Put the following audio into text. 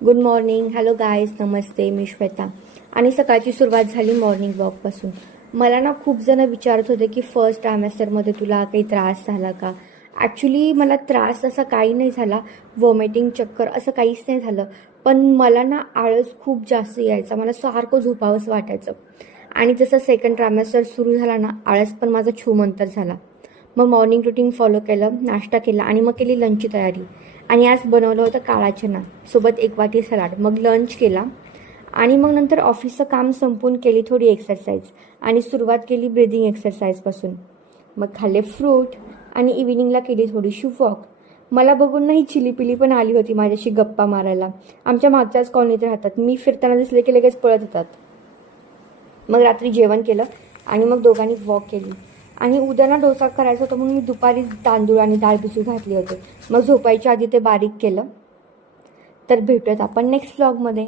Good morning. Hello guys, नमस्ते. मी श्वेता. आणि सकाळची सुरुवात झाली मॉर्निंग वॉकपासून. मला ना खूप जण विचारत होते की फर्स्ट ट्रायमेस्टरमध्ये तुला काही त्रास झाला का. ॲक्च्युली मला त्रास असा काही नाही झाला, वॉमिटिंग, चक्कर असं काहीच नाही झालं. पण मला ना आळस खूप जास्त यायचा, मला सारखं झोपावंसं वाटायचं. आणि जसं सेकंड ट्रायमेस्टर सुरू झाला ना, आळस पण माझा छूमंतर झाला. मग मॉर्निंग रुटीन फॉलो केलं, नाश्ता केला आणि मग केली लंचची तयारी. आणि आज बनवलं होतं काळा चना सोबत एक वाटी सलाड. मग लंच केला आणि मग नंतर ऑफिसचं काम संपून केली थोडी एक्सरसाइज आणि सुरुवात केली ब्रीदिंग एक्सरसाइजपासून. मग खाल्ले फ्रूट आणि इव्हिनिंगला केली थोडीशी वॉक. मला बघून नाही चिलीपिली पण आली होती माझ्याशी गप्पा मारायला. आमच्या मागच्याच कॉलनीत राहतात. मी फिरताना दिसले की लगेच पळत होतात. मग रात्री जेवण केलं आणि मग दोघांनी वॉक केली. आणि उद्या ना डोसा करायचा होता म्हणून मी दुपारीच तांदूळ आणि डाळ भिजू घातली होते. मग झोपायच्या आधी ते बारीक केलं. तर भेटूयात आपण नेक्स्ट व्लॉगमध्ये.